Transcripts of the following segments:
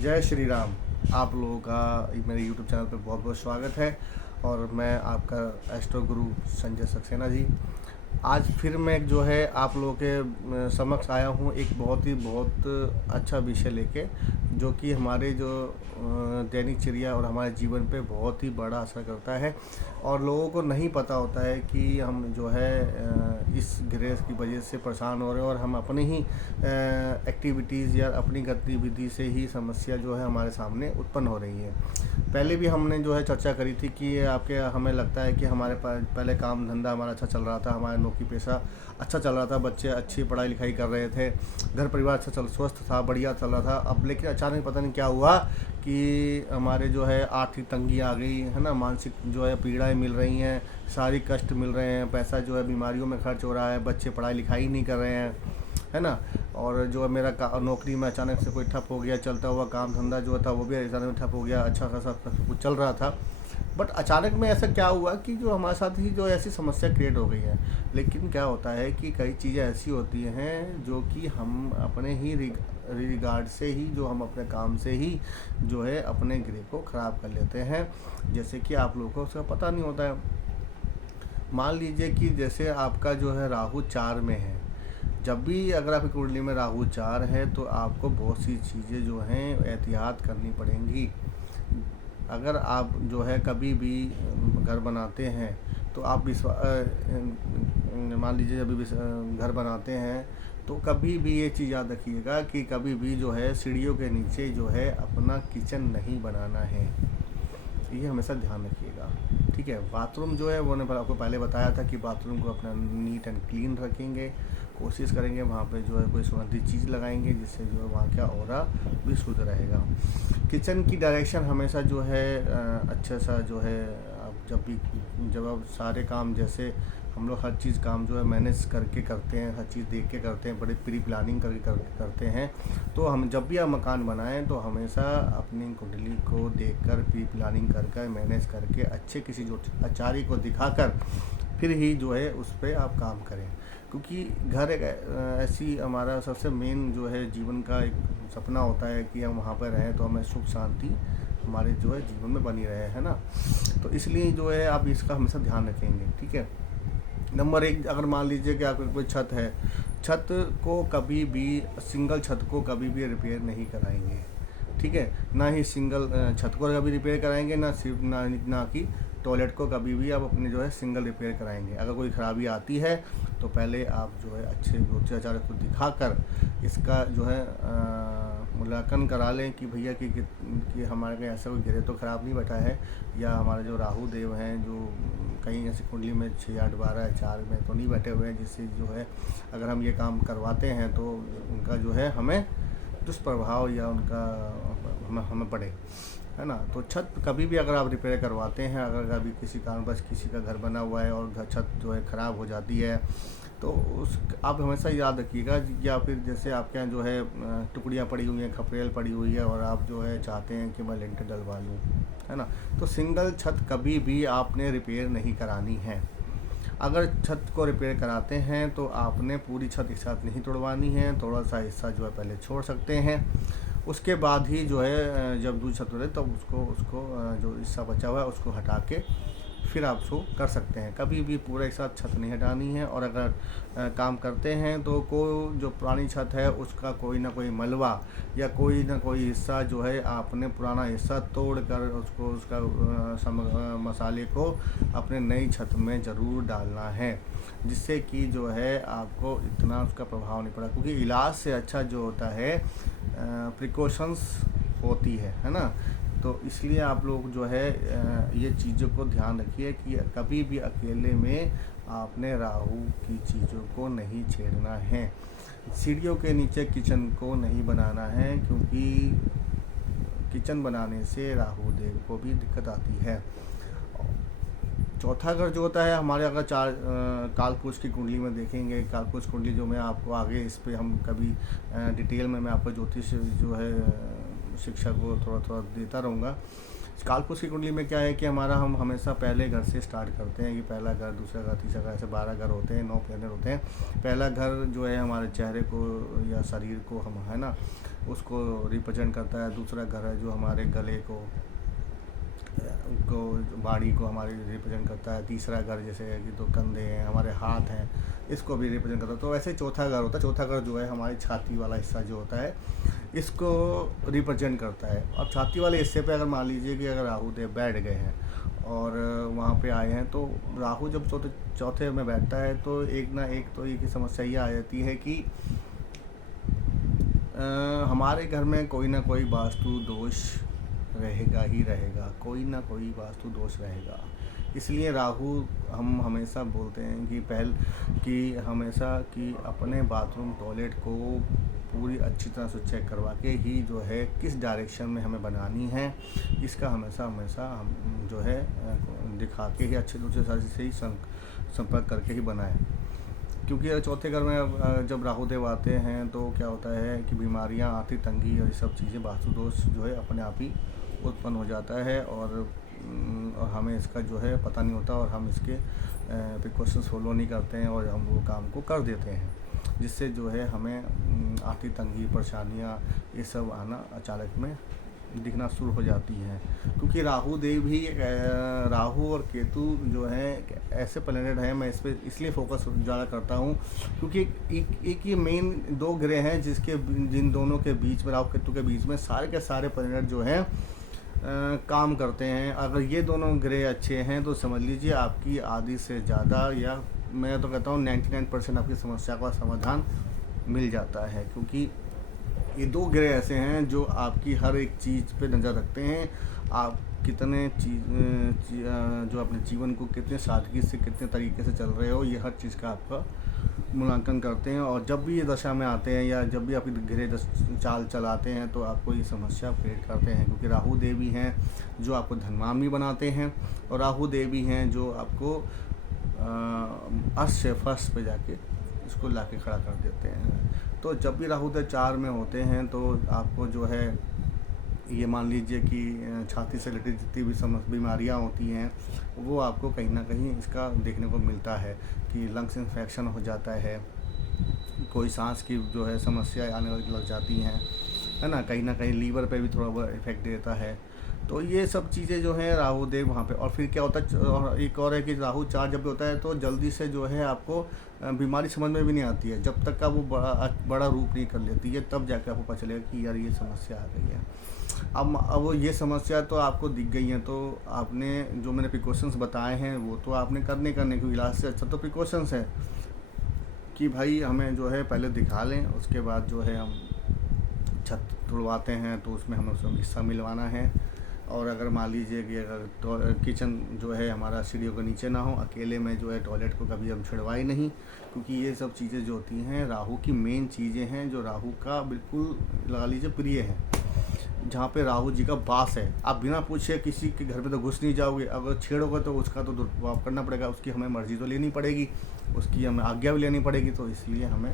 जय श्री राम। आप लोगों का मेरे यूट्यूब चैनल पे बहुत बहुत स्वागत है और मैं आपका एस्ट्रो गुरु संजय सक्सेना जी। आज फिर मैं जो है आप लोगों के समक्ष आया हूँ एक बहुत अच्छा विषय लेके, जो कि हमारे जो दैनिकचर्या और हमारे जीवन पे बहुत ही बड़ा असर करता है और लोगों को नहीं पता होता है कि हम जो है इस ग्रह की वजह से परेशान हो रहे हैं और हम अपनी ही एक्टिविटीज़ या अपनी गतिविधि से ही समस्या जो है हमारे सामने उत्पन्न हो रही है। पहले भी हमने जो है चर्चा करी थी कि आपके हमें लगता है कि हमारे पहले काम धंधा हमारा अच्छा चल रहा था, हमारा नौकरी पेशा अच्छा चल रहा था, बच्चे अच्छी पढ़ाई लिखाई कर रहे थे, घर परिवार अच्छा स्वस्थ था, बढ़िया चल रहा था। अब लेकिन अचानक पता नहीं क्या हुआ कि हमारे जो है आर्थिक तंगी आ गई है ना, मानसिक जो है पीड़ाएं मिल रही हैं, शारीरिक कष्ट मिल रहे हैं, पैसा जो है बीमारियों में खर्च हो रहा है, बच्चे पढ़ाई लिखाई नहीं कर रहे हैं, है ना। और जो है मेरा नौकरी में अचानक से कोई ठप हो गया, चलता हुआ काम धंधा जो था वो भी अचानक में ठप हो गया, अच्छा खासा कुछ चल रहा था। बट अचानक में ऐसा क्या हुआ कि जो हमारे साथ ही जो ऐसी समस्या क्रिएट हो गई है। लेकिन क्या होता है कि कई चीज़ें ऐसी होती हैं जो कि हम अपने ही रिगार्ड से ही, जो हम अपने काम से ही जो है अपने ग्रह को ख़राब कर लेते हैं, जैसे कि आप लोगों को उसका पता नहीं होता है। मान लीजिए कि जैसे आपका जो है राहु 4 में है, जब भी अगर आपकी कुंडली में राहु 4 है तो आपको बहुत सी चीज़ें जो हैं एहतियात करनी पड़ेंगी। अगर आप जो है कभी भी घर बनाते हैं तो आप मान लीजिए जब भी घर बनाते हैं तो कभी भी ये चीज़ याद रखिएगा कि कभी भी जो है सीढ़ियों के नीचे जो है अपना किचन नहीं बनाना है। ये हमेशा ध्यान रखिएगा, ठीक है। बाथरूम जो है वो ने आपको पहले बताया था कि बाथरूम को अपना नीट एंड क्लीन रखेंगे, कोशिश करेंगे वहाँ पे जो है कोई सुगंधित चीज़ लगाएंगे जिससे जो है वहाँ का ऑरा भी शुद्ध रहेगा। किचन की डायरेक्शन हमेशा जो है अच्छा सा जो है, आप जब आप सारे काम, जैसे हम लोग हर चीज़ काम जो है मैनेज करके करते हैं, हर चीज़ देख के करते हैं, बड़े प्री प्लानिंग करके करते हैं। तो हम जब भी आप मकान बनाएं तो हमेशा अपनी कुंडली को देखकर प्री प्लानिंग करके मैनेज करके अच्छे किसी जो आचार्य को दिखाकर फिर ही जो है उस पर आप काम करें। क्योंकि घर एक ऐसी हमारा सबसे मेन जो है जीवन का एक सपना होता है कि हम वहाँ पर रहें तो हमें सुख शांति हमारे जो है जीवन में बनी रहे, है ना। तो इसलिए जो है आप इसका हमेशा ध्यान रखेंगे, ठीक है। नंबर 1, अगर मान लीजिए कि आपका कोई छत है, छत को कभी भी, सिंगल छत को कभी भी रिपेयर नहीं कराएंगे, ठीक है। ना ही सिंगल छत को कभी रिपेयर कराएंगे, ना सिर्फ ना कि टॉयलेट को कभी भी आप अपने जो है सिंगल रिपेयर कराएंगे। अगर कोई ख़राबी आती है तो पहले आप जो है अच्छे ज्योतिषाचार्य को दिखाकर इसका जो है मूल्यांकन करा लें कि भैया कि हमारे यहाँ ऐसा कोई ग्रह तो ख़राब नहीं बैठा है, या हमारे जो राहु देव हैं जो कहीं ऐसी कुंडली में 6, 8, 12, 4 में तो नहीं बैठे हुए हैं, जिससे जो है अगर हम ये काम करवाते हैं तो उनका जो है हमें दुष्प्रभाव या उनका हमें पड़े, है ना। तो छत कभी भी अगर आप रिपेयर करवाते हैं, अगर कभी किसी कारणवश किसी का घर बना हुआ है और छत जो है ख़राब हो जाती है तो उस आप हमेशा याद रखिएगा। या फिर जैसे आपके यहाँ जो है टुकड़ियाँ पड़ी हुई हैं, खपरेल पड़ी हुई है और आप जो है चाहते हैं कि मैं लिंटर डलवा लूँ, है ना, तो सिंगल छत कभी भी आपने रिपेयर नहीं करानी है। अगर छत को रिपेयर कराते हैं तो आपने पूरी छत एक साथ नहीं तोड़वानी है, थोड़ा सा हिस्सा जो है पहले छोड़ सकते हैं। उसके बाद ही जो है जब दूसरी छत तोड़े तो उसको जो हिस्सा बचा हुआ है उसको हटा के फिर आप उसको कर सकते हैं। कभी भी पूरा एक साथ छत नहीं हटानी है। और अगर काम करते हैं तो जो पुरानी छत है उसका कोई ना कोई मलबा या कोई ना कोई हिस्सा जो है आपने पुराना हिस्सा तोड़ कर उसको मसाले को अपने नई छत में ज़रूर डालना है, जिससे कि जो है आपको इतना उसका प्रभाव नहीं पड़ा। क्योंकि इलाज से अच्छा जो होता है प्रिकॉशंस होती है ना। तो इसलिए आप लोग जो है ये चीज़ों को ध्यान रखिए कि कभी भी अकेले में आपने राहु की चीज़ों को नहीं छेड़ना है। सीढ़ियों के नीचे किचन को नहीं बनाना है, क्योंकि किचन बनाने से राहु देव को भी दिक्कत आती है। चौथा घर जो होता है हमारे, अगर कालपुरुष की कुंडली में देखेंगे, कालपुरुष कुंडली जो मैं आपको आगे इस पे हम कभी डिटेल में मैं आपको ज्योतिष जो है शिक्षा को थोड़ा थोड़ा देता रहूँगा। कालपुरुष की कुंडली में क्या है कि हमारा हम हमेशा पहले घर से स्टार्ट करते हैं कि पहला घर, दूसरा घर, तीसरा घर, ऐसे 12 घर होते हैं, 9 प्लेनेट होते हैं। पहला घर जो है हमारे चेहरे को या शरीर को हम है ना उसको रिप्रेजेंट करता है। दूसरा घर है जो हमारे गले को बॉडी को हमारी रिप्रेजेंट करता है। तीसरा घर जैसे कि तो कंधे हैं, हमारे हाथ हैं, इसको भी रिप्रेजेंट करता है। तो वैसे चौथा घर होता है, चौथा घर जो है हमारी छाती वाला हिस्सा जो होता है इसको रिप्रेजेंट करता है। अब छाती वाले हिस्से पे अगर मान लीजिए कि अगर राहु देव बैठ गए हैं और वहाँ पे आए हैं, तो राहु जब चौथे में बैठता है तो एक ना एक तो एक समस्या ये आ जाती है कि हमारे घर में कोई ना कोई वास्तु दोष रहेगा ही रहेगा, कोई ना कोई वास्तु दोष रहेगा। इसलिए राहु हम हमेशा बोलते हैं कि हमेशा कि अपने बाथरूम टॉयलेट को पूरी अच्छी तरह से चेक करवा के ही जो है किस डायरेक्शन में हमें बनानी है, इसका हमेशा हम जो है दिखा के ही अच्छे दूसरे साथी से ही संपर्क करके ही बनाएं। क्योंकि चौथे घर में जब राहु देव आते हैं तो क्या होता है कि बीमारियां, आर्थिक तंगी और ये सब चीज़ें, वास्तु दोष जो है अपने आप ही उत्पन्न हो जाता है और हमें इसका जो है पता नहीं होता और हम इसके प्रिकॉशंस फॉलो नहीं करते हैं और हम वो काम को कर देते हैं, जिससे जो है हमें आर्थिक तंगी, परेशानियाँ ये सब आना अचानक में दिखना शुरू हो जाती हैं। क्योंकि राहु देव भी राहु और केतु जो है ऐसे प्लैनेट हैं, मैं इस पर इसलिए फोकस ज़्यादा करता हूँ क्योंकि एक ये मेन 2 ग्रह हैं जिन दोनों के बीच में, राहु केतु के बीच में सारे के सारे प्लैनेट जो हैं काम करते हैं। अगर ये दोनों ग्रह अच्छे हैं तो समझ लीजिए आपकी आधी से ज़्यादा, या मैं तो कहता हूँ 99% आपकी समस्या का समाधान मिल जाता है। क्योंकि ये 2 ग्रह ऐसे हैं जो आपकी हर एक चीज़ पे नज़र रखते हैं। आप कितने जो अपने जीवन को कितने सादगी से, कितने तरीके से चल रहे हो, ये हर चीज़ का आपका मूल्यांकन करते हैं। और जब भी ये दशा में आते हैं या जब भी आपकी ग्रह चाल चलाते हैं तो आपको ये समस्या क्रिएट करते हैं। क्योंकि राहु देवी हैं जो आपको धनवान भी बनाते हैं और राहु देवी हैं जो आपको अर्श से फर्श पे जाके इसको ला के खड़ा कर देते हैं। तो जब भी राहु देव 4 में होते हैं तो आपको जो है ये मान लीजिए कि छाती से रिलेटेड जितनी भी बीमारियाँ होती हैं वो आपको कहीं ना कहीं इसका देखने को मिलता है कि लंग्स इन्फेक्शन हो जाता है, कोई सांस की जो है समस्या आने लग जाती हैं, है ना कहीं लीवर पे भी थोड़ा बहुत इफेक्ट देता है। तो ये सब चीज़ें जो हैं राहु देव वहाँ पे। और फिर क्या होता है, और एक और है कि राहु 4 जब भी होता है तो जल्दी से जो है आपको बीमारी समझ में भी नहीं आती है। जब तक का वो बड़ा रूप नहीं कर लेती है तब जाकर आपको पता चलेगा कि यार ये समस्या आ गई है। अब ये समस्या तो आपको दिख गई है तो आपने जो मैंने प्रिकॉशंस बताए हैं वो तो आपने करने क्योंकि इलाज से अच्छा तो प्रिकॉशंस है कि भाई हमें जो है पहले दिखा लें, उसके बाद जो है हम छत तुड़वाते हैं तो उसमें हमें उसमें हिस्सा मिलवाना है। और अगर मान लीजिए कि अगर किचन जो है हमारा सीढ़ियों के नीचे ना हो, अकेले में जो है टॉयलेट को कभी हम छिड़वाए नहीं, क्योंकि ये सब चीज़ें जो होती हैं राहु की मेन चीज़ें हैं जो राहु का बिल्कुल लगा लीजिए प्रिय है, जहाँ पे राहु जी का वास है। आप बिना पूछे किसी के घर में तो घुस नहीं जाओगे, अगर छेड़ोगे तो उसका तो दुरुपयोग करना पड़ेगा, उसकी हमें मर्जी तो लेनी पड़ेगी, उसकी हमें आज्ञा भी लेनी पड़ेगी। तो इसलिए हमें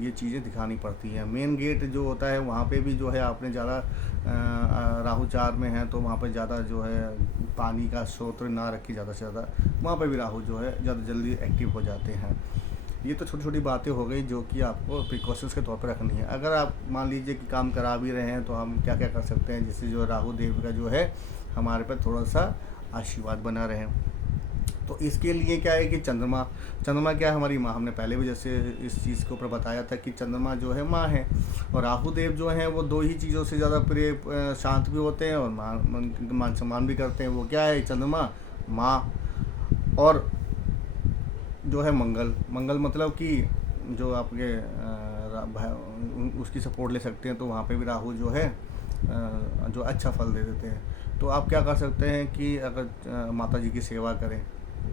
ये चीज़ें दिखानी पड़ती हैं। मेन गेट जो होता है वहाँ पे भी जो है आपने ज़्यादा राहु 4 में है तो वहाँ पे ज़्यादा जो है पानी का स्रोत ना रखी, ज़्यादा से ज़्यादा वहाँ पे भी राहु जो है ज़्यादा जल्दी एक्टिव हो जाते हैं। ये तो छोटी छोटी बातें हो गई जो कि आपको प्रिकॉशंस के तौर पर रखनी है। अगर आप मान लीजिए कि काम करा भी रहे हैं तो हम क्या क्या कर सकते हैं जिससे जो राहु देव का जो है हमारे पर थोड़ा सा आशीर्वाद बना रहे। तो इसके लिए क्या है कि चंद्रमा क्या है, हमारी माँ। हमने पहले भी जैसे इस चीज़ के ऊपर बताया था कि चंद्रमा जो है माँ है और राहु देव जो हैं वो 2 ही चीज़ों से ज़्यादा प्रिय, शांत भी होते हैं और मान सम्मान भी करते हैं। वो क्या है, चंद्रमा, माँ और जो है मंगल मतलब कि जो आपके उसकी सपोर्ट ले सकते हैं। तो वहाँ पे भी राहु जो है जो अच्छा फल दे देते हैं। तो आप क्या कर सकते हैं कि अगर माता जी की सेवा करें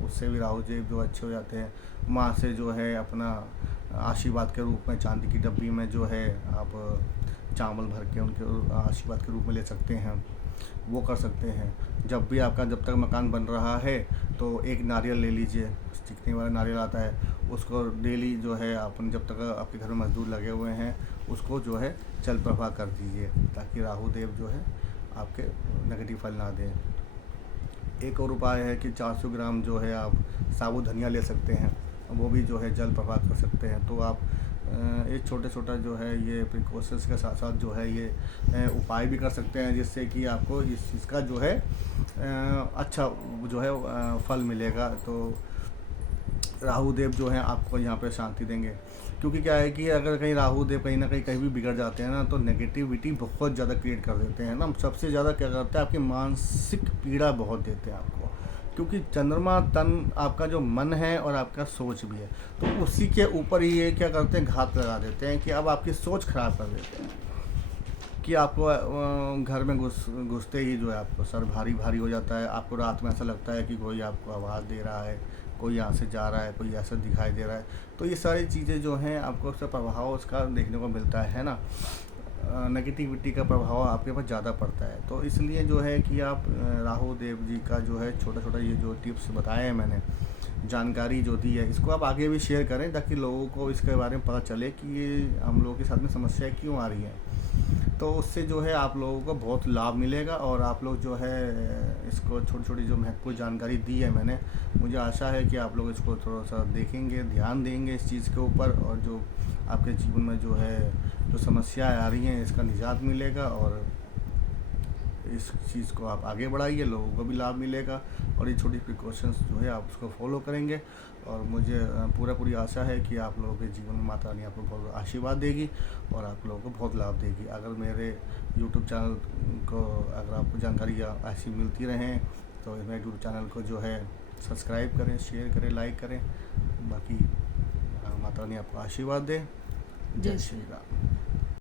उससे भी राहु देव जो अच्छे हो जाते हैं। माँ से जो है अपना आशीर्वाद के रूप में चांदी की डब्बी में जो है आप चावल भर के उनके आशीर्वाद के रूप में ले सकते हैं, वो कर सकते हैं। जब तक मकान बन रहा है तो एक नारियल ले लीजिए, चिकनी वाला नारियल आता है, उसको डेली जो है अपन जब तक आपके घर में मजदूर लगे हुए हैं उसको जो है चल प्रवाह कर दीजिए ताकि राहु देव जो है आपके नेगेटिव फल ना दें। एक और उपाय है कि 400 ग्राम जो है आप साबुत धनिया ले सकते हैं, वो भी जो है जल प्रवाह कर सकते हैं। तो आप एक छोटा जो है ये प्रिकॉशंस के साथ साथ जो है ये उपाय भी कर सकते हैं, जिससे कि आपको इस चीज़ का जो है अच्छा जो है फल मिलेगा। तो राहु देव जो हैं आपको यहाँ पे शांति देंगे, क्योंकि क्या है कि अगर कहीं राहु देव कहीं ना कहीं भी बिगड़ जाते हैं ना, तो नेगेटिविटी बहुत ज़्यादा क्रिएट कर देते हैं ना। सबसे ज़्यादा क्या करते हैं, आपकी मानसिक पीड़ा बहुत देते हैं आपको, क्योंकि चंद्रमा तन आपका जो मन है और आपका सोच भी है, तो उसी के ऊपर ही ये क्या करते हैं, घात लगा देते हैं कि अब आपकी सोच खराब कर देते हैं कि आपको घर में घुसते ही जो है आपको सर भारी भारी हो जाता है। आपको रात में ऐसा लगता है कि कोई आपको आवाज़ दे रहा है, कोई यहाँ से जा रहा है, कोई ऐसा दिखाई दे रहा है। तो ये सारी चीज़ें जो हैं आपको उसका प्रभाव उसका देखने को मिलता है ना। नेगेटिविटी का प्रभाव आपके ऊपर ज़्यादा पड़ता है। तो इसलिए जो है कि आप राहु देव जी का जो है छोटा ये जो टिप्स बताए हैं मैंने, जानकारी जो दी है, इसको आप आगे भी शेयर करें, ताकि लोगों को इसके बारे में पता चले कि ये हम लोगों के साथ में समस्या क्यों आ रही है। तो उससे जो है आप लोगों को बहुत लाभ मिलेगा। और आप लोग जो है इसको छोटी जो महत्वपूर्ण जानकारी दी है मैंने, मुझे आशा है कि आप लोग इसको थोड़ा सा देखेंगे, ध्यान देंगे इस चीज़ के ऊपर, और जो आपके जीवन में जो है जो समस्याएं आ रही हैं इसका निजात मिलेगा। और इस चीज़ को आप आगे बढ़ाइए, लोगों को भी लाभ मिलेगा। और ये छोटी प्रिकॉशंस जो है आप उसको फॉलो करेंगे, और मुझे पूरी आशा है कि आप लोगों के जीवन में माता रानी आपको बहुत आशीर्वाद देगी और आप लोगों को बहुत लाभ देगी। अगर मेरे यूट्यूब चैनल को अगर आपको जानकारी ऐसी मिलती रहें, तो मेरे यूट्यूब चैनल को जो है सब्सक्राइब करें, शेयर करें, लाइक करें। बाकी माता रानी आपको आशीर्वाद दे। जय श्री राम।